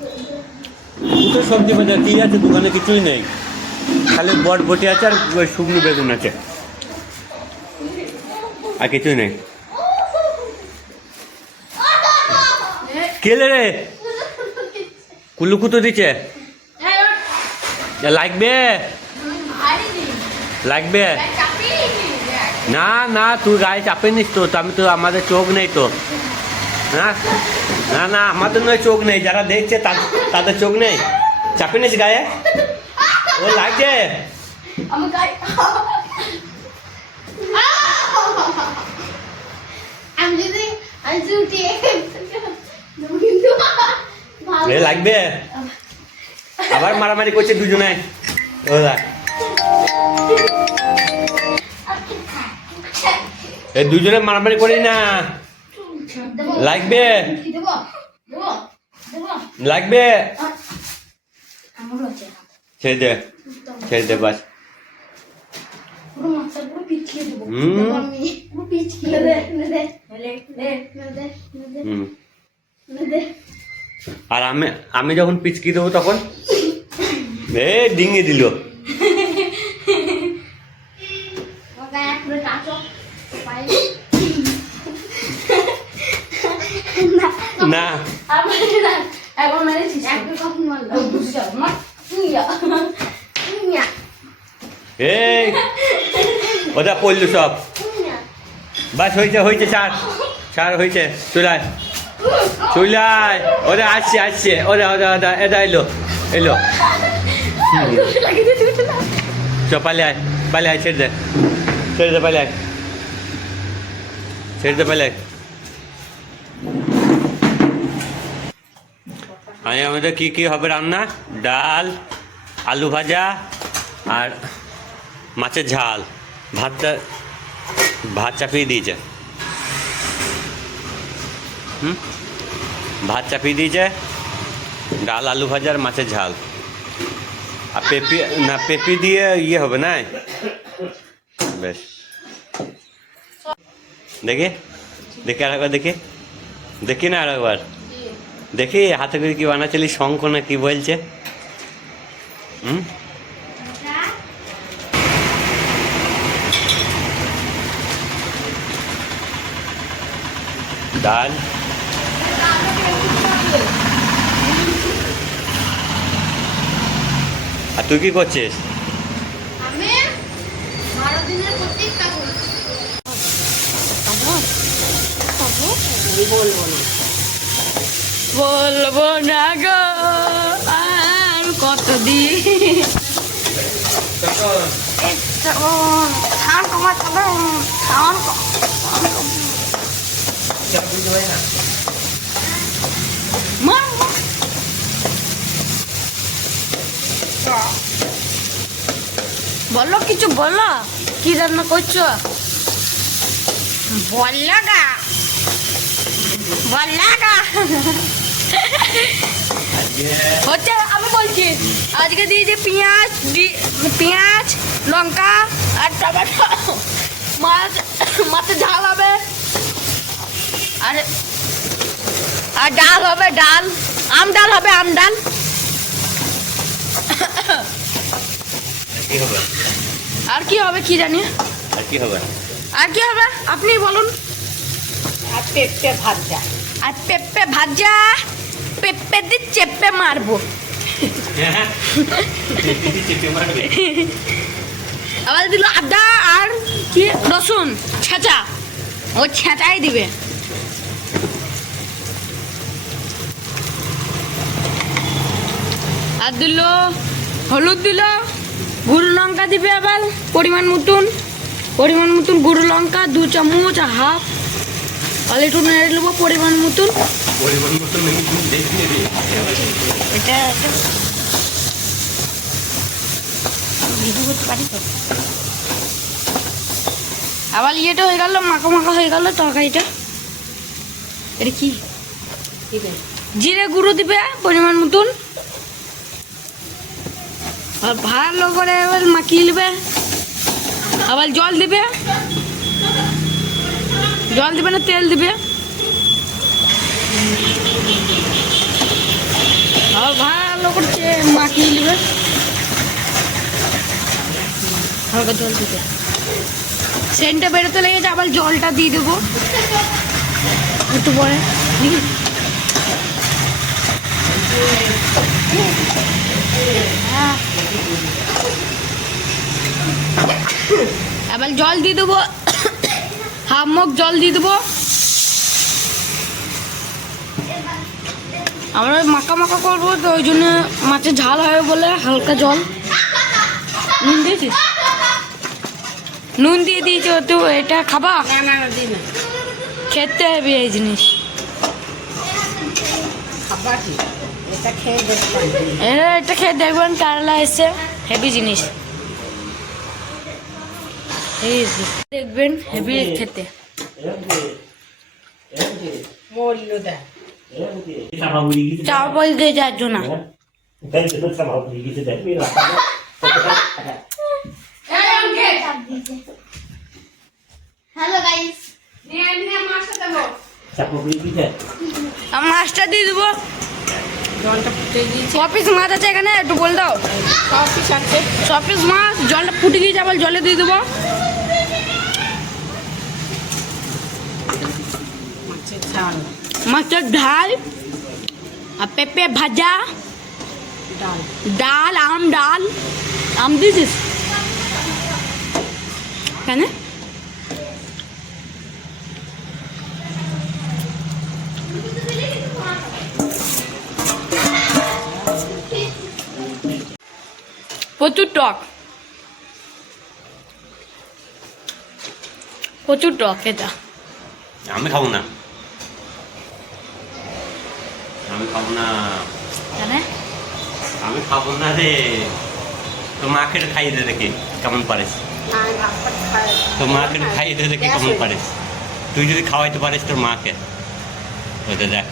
দুটো সবজি বাজার কি আছে দোকানে কিছুই নেই, খালি বটবটি আছে আর ওই শুকনো বেগুন আছে, আর কিছুই নেই। কেলে রে কুলুকুতো দিচ্ছে, লাগবে লাগবে না না, তুই গায়ে চাপে নিস তো, আমি তো আমাদের চোখ নেই তো, না না না আমাদের নয় চোখ নেই, যারা দেখছে তাদের চোখ নেই, চাপে নিস গায়ে, ও লাগছে। লাগবে আবার মারামারি করছে দুজনে, এই দুজনে মারামারি করি না, লাগবে লাগবে, ছেড়ে দে ছেড়ে দে বাস। আর আমি যখন পিচকি দেবো তখন ডিঙে দিল, না এই ওটা পড়লো সব, বাস হয়েছে হয়েছে, ছাড় হয়েছে, চুলায় চুলায়, ওরা আসছে আসছে, ওরা ওরা ওরা এটা এলো এলো, চ পালে আয় পালে আয়, ছেড়ে দে ছেড়ে দে, পালে আয় ছেড়ে দে, পালে আয়। আমাদের কি কি হবে রান্না? ডাল, আলু ভাজা আর মাছের ঝাল, ভাত চাপিয়ে দিয়েছে, ভাত চাপিয়ে দিয়েছে, ডাল আলু ভাজা আর মাছের ঝাল, আর পেঁপি দিয়ে ইয়ে হবে না, বেশ দেখি দেখি আর একবার দেখি দেখি না, আর একবার দেখি হাতে করে কি বানাচ্ছিলি, শঙ্খ না কি বলছে, ডাল আর তুই কি করছিস? বলবো না গো আর কতদিন, বলো কিছু বলো, কি রান্না করছো বললা গা, বললা গা হচ্ছে, আমি বলছি আজকে দিয়েছি পেঁয়াজ লঙ্কা আর টমেটো, মাছের ঝাল হবে, আর ডাল হবে, ডাল আম ডাল হবে, আম ডাল, আর কি হবে কি জানি, আর কি হবে, আর কি হবে আপনি বলুন, আর পেঁপে ভাজা, আর পেঁপে ভাজা, পেঁপে দিয়ে চেপে মারবো, আবার দিল আদা আর কি রসুন ছেঁচা, ও ছেঁচাই দিবে, আর দিল হলুদ, দিল গুঁড়ো লঙ্কা দিবে, আবার পরিমাণ মতন গুঁড়ো লঙ্কা 2 চামচ হাফ, আর একটু নেড়ে নেবো পরিমাণ মতন, এটা ভিডিও করতে পারি তো, আবার ইয়েটা হয়ে গেল, মাখা মাখা হয়ে গেল তরকারিটা, এটা কি জিরে গুঁড়ো দিবে পরিমাণ মতন, আর ভালো করে এবার মাখিয়ে নেবে, আবার জল দিবে না তেল দিবে, ভালো করছে মাখিয়ে নেবে হালকা জল দিতে সেন্টটা বেরোতে লেগেছে আবার জলটা দিয়ে দেবো একটু পরে এবার জল দিয়ে দেবো হাফ মগ জল দিয়ে দেবো আমরা মাখা মাখা করবো তো ওই জন্য মাছের ঝাল হবে বলে হালকা জল নুন দিয়েছিস নুন দিয়ে দিয়েছো তো এটা খাবা না দিই না খেতে হবে এই জিনিস খাবার কি এটা খেয়ে দেখবেন এটা খেয়ে দেখবেন কেরালা এসছে হেভি জিনিস এই যে, দেখবেন হেভি খেতে মূল্য দেয় চাপা পয়সা দিয়ে যার জন্য হ্যালো গাইস আর মাছটা দিয়ে দেবো জলটা ফুটে গিয়েছে ছ পিস মাছ আছে এখানে একটু বল দাও সব কিছু আছে ছ পিস মাছ জলটা ফুটে গিয়েছে আবার জলে দিয়ে দেবো মাছের ঝাল মাছের ঢাল আর পেঁপে ভাজা ডাল ডাল আম দিয়েছিস কেন প্রচুর টক এটা আমি খাবো না আমি খাবো না কেন আমি খাবো না রে তো মাকে খাইয়ে দে দেখি কেমন পারিস আর ভাত খায় তো মাকে খাইয়ে দে দেখি কেমন পারিস তুই যদি খাওয়াইতে পারিস তোর মাকে ওইটা দেখ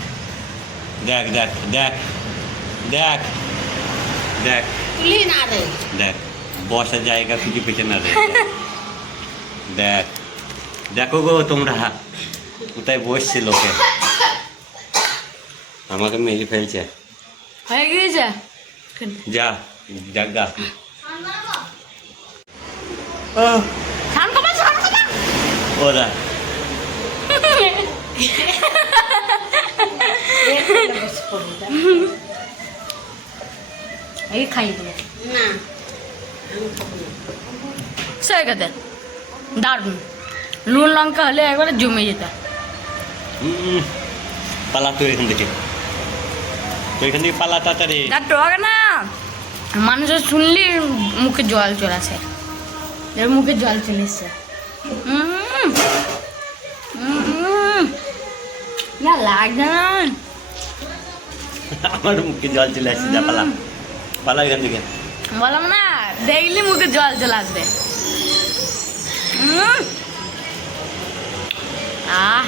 দেখ দেখ দেখ দেখ দেখ তুলি না রে দেখ বসার জায়গা খুঁজে পেতে না রে দেখ দেখো গো তোমরা কোথায় বসছে লোকে আমাকে মেরে ফেলছে হয়ে গিয়েছে যা জাগা স্নান করবা ওরা বেশি করে দেয়। এই খাই দেবো না সে খেতে দারুণ নুন লঙ্কা হলে একবারে জমে যেত পালা তুই এখান থেকে তুই এখান থেকে পালা তাড়াতাড়ি তার টক না মানুষের শুনলি মুখে জল চলে আসে এর মুখে জল চলে এসছে না লাগছে না আমার মুখে জল চলে আসছে যা পালা পালা এখান থেকে বললাম না দেখলি মুখে জল চলে আসবে আহ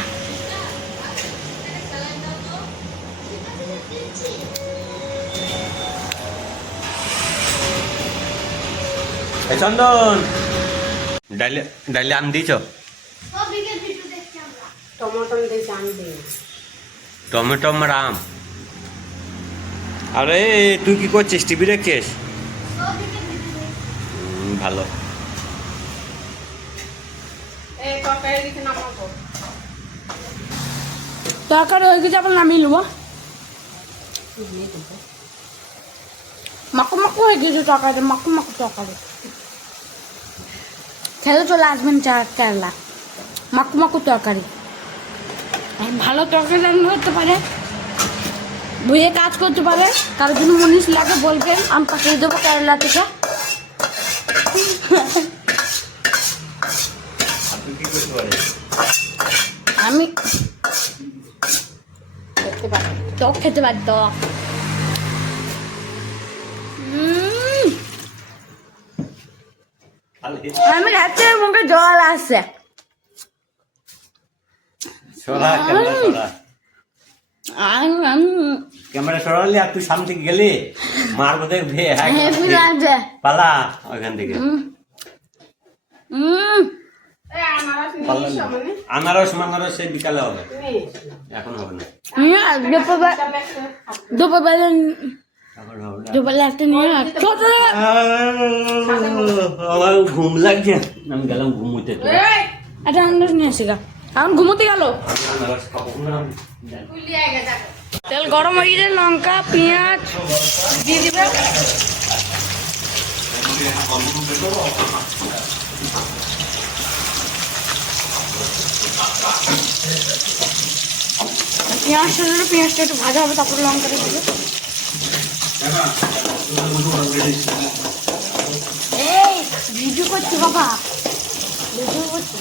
এই চন্দন ডাইলে ডাইলে আম দিয়েছ সবিকে ভিডিও দেখছি আমরা টমেটো দিয়ে জান দিই টমেটো আমার আম আরে তুই কি করছিস টিভি দেখছিস সবিকে ভিডিও দেখছি ভালো এই তরকারি দিকে নামাবো তরকারি হয়ে গেছে আবার নামিয়ে নেবো মাকু মাকু হয়ে গেছে তরকারি মাকু মাকু তরকারি খেলে চলে আসবেন কেরালা মাকু মাকু তরকারি ভালো তরকারি রান্না করতে পারে ধুয়ে কাজ করতে পারে কারোর জন্য মুনিশ লাগে বলবেন আমি পাঠিয়ে দেবো কেরালা থেকে আমি দেখতে পাচ্ছি টক খেতে পারি টক আমি খাচ্ছি মুখে জল আসছে সরা ক্যামেরা সরা ক্যামেরা সরালি আর তুই সামনে থেকে গেলি মারবো দেখবে হেভি লাগছে পালা ওইখান থেকে এই আনারস নিয়ে পালা এসো মানে আনারস মানারস সেই বিকালে হবে নিয়ে এসো। এখন হবে না দুপুরবেলা দুপুরে একটা নিয়ে ছোট আমার ঘুম লাগছে, আমি গেলাম ঘুমোতে। একটা আন্দাজ নিয়ে আসি গা, এখন ঘুমোতে গেল। তেল গরম হয়ে গেলে লঙ্কা পেঁয়াজ দিয়ে দিবে। পেঁয়াজটা একটু ভাজা হবে, তারপরে লঙ্কাটা দিবে। এই ভিডিও করছি বাবা, ভিডিও করছি।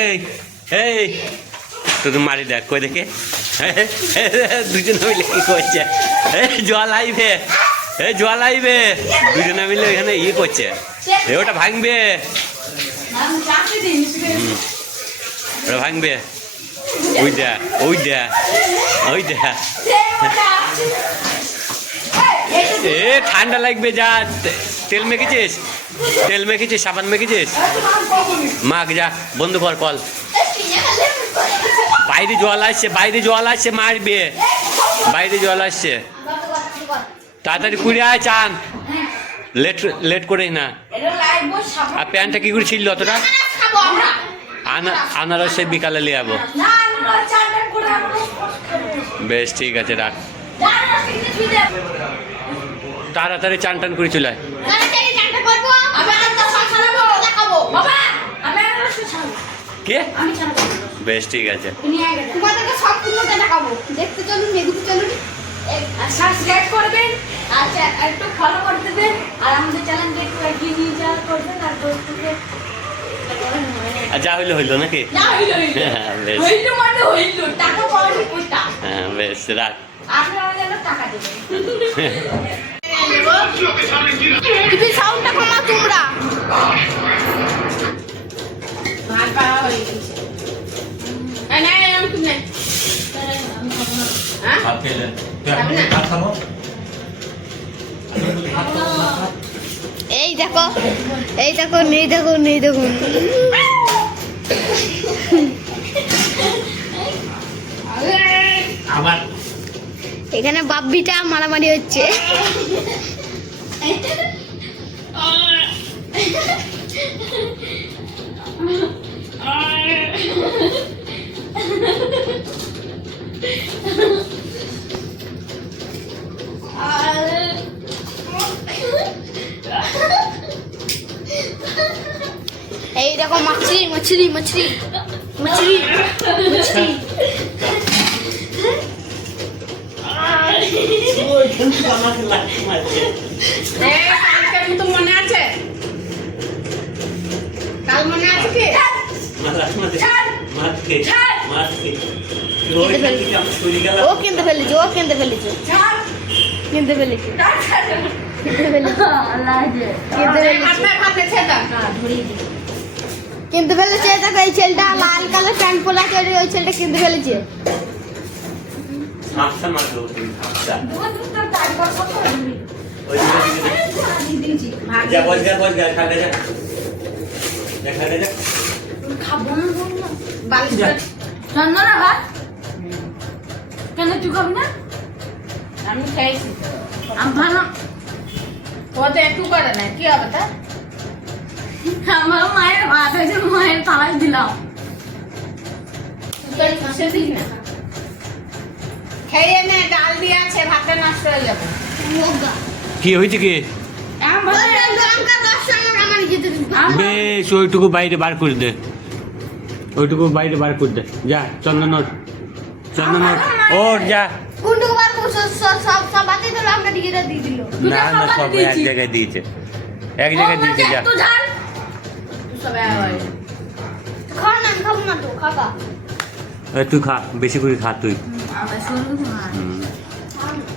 এই এই তুই মারি দেখ কই দেখে, দুজনে মিলে কি করছে, জল আইবে, জল আইবে, দুজনে মিলে এখানে ইয়ে করছে, ওটা ভাঙবে, ওটা ভাঙবে, ওই দেখ ওই দেখ ওই দেখ। এ ঠান্ডা লাগবে, যা তেল মেখেছিস, তেল মেখেছিস, সাবান মেখেছিস, মাখ যা, বন্ধ কর কল। বাইরে জল আসছে, বাইরে জল আসছে, মারবে, বাইরে জল আসছে, তাড়াতাড়ি কুড়ে আয়, চান লেট লেট করিস না। আর প্যান্টটা কি করে ছিল অতটা? আনারসে বিকালে নিয়ে যাবো। বেশ ঠিক আছে, রাখ, তাড়াতাড়ি চান টান করে চলে আয়। কে? বেশ ঠিক আছে। তোমাদেরকে সম্পূর্ণটা দেখাবো, দেখতে চলুন, এদিকে চলুন, সাবস্ক্রাইব করবেন, আচ্ছা একটু ফলো করে দেবেন, আর আমাদের চ্যানেলকে একটু এগিয়ে নিয়ে যাওয়া করবেন, আর দোস্তকে যা হইলো হইলো নাকি? হ্যাঁ বেশ, টাকা পাওয়ার ওইটা হ্যাঁ বেশ, রাখ। আপনারা যেন টাকা দেবেন। টিভি সাউন্ডটা কমা তোমরা। ভাত পাওয়া হয়ে গেছে। এই না, আমি তুমি নাই। হ্যাঁ? এই দেখো, এই দেখো, নেই দেখো, নেই দেখুন। আবার এখানে বাব্বিটা মারামারি হচ্ছে। এই দেখো মাছরি মাছরি মাছরি মাছরি মাছরি। কালকে কিন্তু মনে আছে? কাল মনে আছে কি? ও কিনতে ফেলেছে, ও কিনতে ফেলেছে, কিনতে ফেলেছে, কিনতে ফেলেছে। দেখো এই ছেলেটা লাল কালার প্যান্ট পরা আছে, ওই ছেলেটা কিনতে ফেলেছে। চন্দনা ভাত কেন তুই খাবি না? আমি খেয়েছি তো। আমি ভালো, ও তো একটু করে না, কি হবে তা? আমার মায়ের ভাত হয়েছে, মায়ের থালায় দিলাম। তুই বসে দিস না, খেয়ে নে, ডাল দিয়ে আছে, ভাতটা নষ্ট হয়ে যাবে। কি হয়েছে কি? বেশ, ওইটুকু বাইরে বার করে দে, ওইটুকু বাইরে বার করে দে, যা চন্দন চন্দন ওর যা। না না, সব এক জায়গায় দিয়েছে, এক জায়গায় দিয়েছে, যা। তুই খা, বেশি করে খা তুই।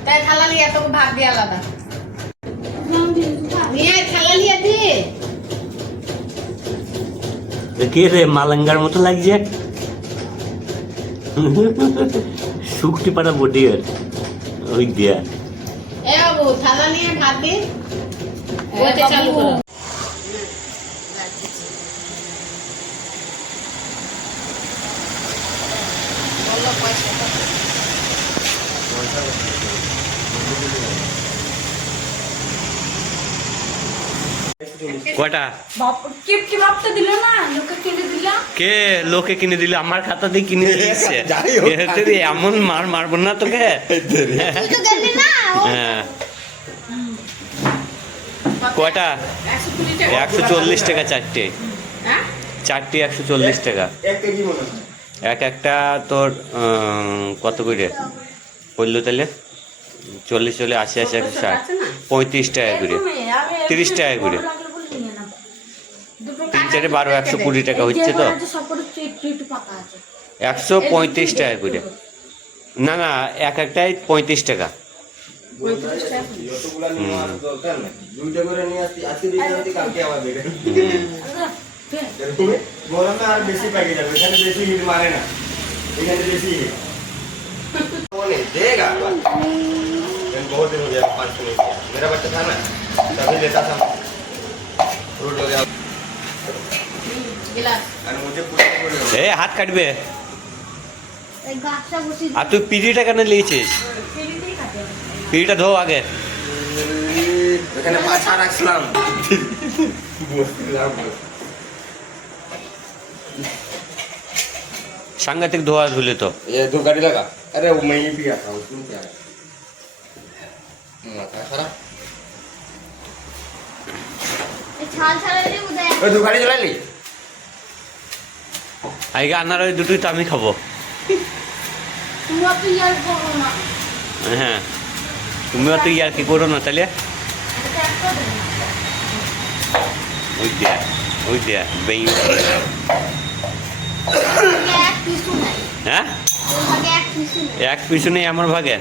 তাই থালা লিয়ে তোকে ভাত দিয়ে আলাদা নিয়ে থালা লিয়ে দি। কে রে মালাঙ্গার মতো লাগছে শুকটি পাড়া বডি আর ওই দিয়া এ বাবু থালা নিয়ে ভাত দে ওতে চালু করো বলো পয়সা কটা কি ভাবতে দিল না লোকে কিনে দিলা কে লোকে কিনে দিল আমার খাতা দিয়ে কিনে দিয়েছে এমন মার মারবো না তোকে তুই তো গেলি না হ্যাঁ কয়টা 140 টাকা চারটে হ্যাঁ চারটে 140 টাকা একটা তোর কত করে পড়লো তাহলে 40 চলে 80 80 160 35 টাকা করে 30 টাকা করে 3 4 12 120 টাকা হচ্ছে তো 135 টাকা করে না না একটাই 35 টাকা দুইটা করে নিয়ে আসছি আজকে দিতে কালকে আবার দেবে গরমে আর বেশি প্যাকেট যাবে এখানে বেশি হিট মারে না এখানে বেশি হিট बोले देगा बहुत दिन हो गया 5 मिनट मेरा बच्चा था ना तभी लेता था फ्रूट हो गया गिलास और मुझे पूरा এ হাত কাটবে এই গাছটা বসি আর তুই পিড়িটা কেন নিয়েছিস পিড়িটা ধো আগে এখানে পাছা রাখলাম বসলাম সাংঘাতিক ধোয়া ধুলে তো ये दो गाड़ी लगा अरे वो मैं ही पिया था उसमें क्या है माथा खराब এই ছাল ছাড়া দিলে উদয় ओए दो गाड़ी चला ली আগে আনার ওই দুটোই তো আমি খাবো তুমি আপনি ইয়ার করো না হ্যাঁ তুমিও তো ইয়ার কি করো না তাহলে এটা একটা দেন ওই দেয়া বেই এক পিছু নাই হ্যাঁ ওর ভাগে এক পিছু নাই এক পিছনে আমার ভাগে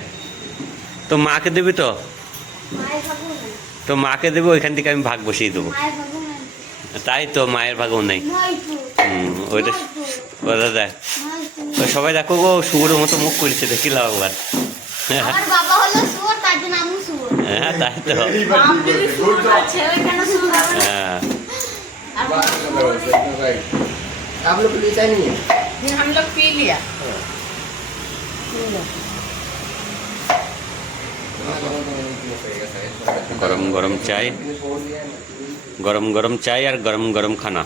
তো মাকে দেবে তো মায়ের ভাগও নাই তো মাকে দেবে ওইখান থেকে আমি ভাগ বসিয়ে দেবো মায়ের ভাগও নাই তাই তো মায়ের ভাগও নেই নয় তো ওইটা ওটা দেখ নয় তো তো সবাই দেখো গো শুয়োরের মতো মুখ করেছে দেখি লাভ একবার আমার বাবা হলো শুয়োর তার জন্য আমি শুয়োর হ্যাঁ তাই তো ছেলে কেন শুরু হবে হ্যাঁ आप लोग को लिए चाहिए नहीं है हम लोग पी लिया গরম গরম চাই গরম গরম চাই আর গরম গরম খানা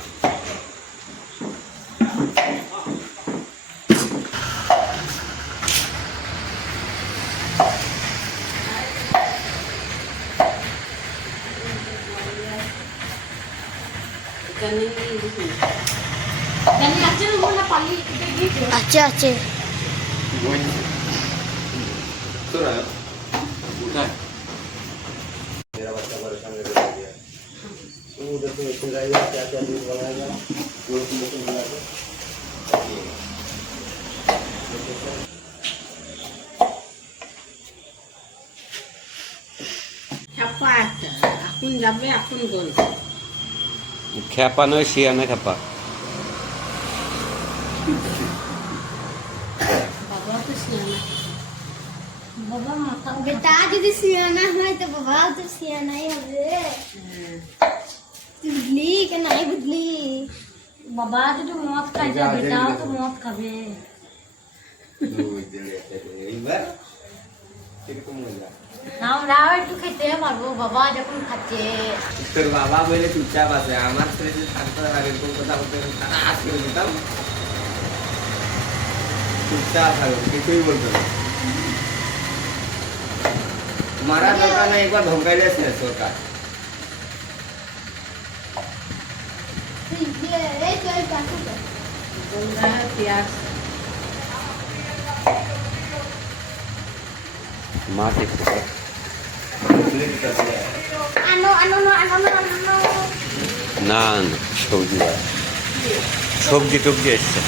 জানি আছে না বলে পালি গিয়েছে আছে আছে सुन रहा है उठा है मेरा बच्चा परेशान करके रख दिया तू उधर से खिलाएगा क्या क्या चीज बनाएगा वो तुमको मिला के খেপা একটা এখন যাবে এখন গোল খ্যাপা নয় শিয়ানা খ্যাপা বাবা তো সিয়ানা বাবা মাথা বেটা যদি সিয়ানা হয় তো বাবা তো সিয়ানাই হবে তুই বুঝলি কে নাই বুঝলি বাবা যদি মদ খাই যায় বেটাও তো মদ খাবে একবার এরকম হয়ে যায় আমরাও একটু খেতে পারবো বাবা যখন খাচ্ছে তোর বাবা বলে চুপচাপ আছে আমার ছেলে যদি থাকতো আর এরকম কথা হতো তারা আজ করে দিতাম চুপচাপ থাকবে কিছুই বলতো না মারা দরকার না একবার ধমকাইলে শেষ সরকার এই তো এই কাকু গোল रहा है प्याज মা দেখতে আনো আনো না আনো না আনো না না সবজি সবজি টবজি এসছে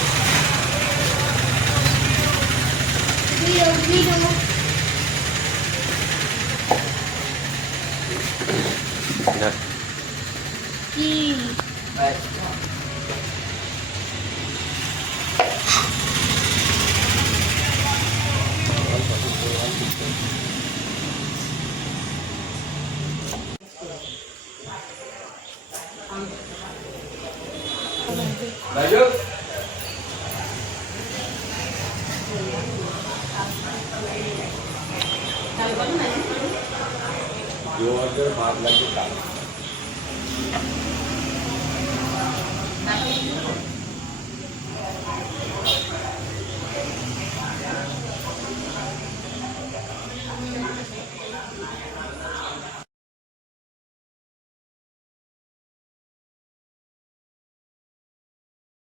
ভিডিও কি बैठो जो ऑर्डर भाग लगे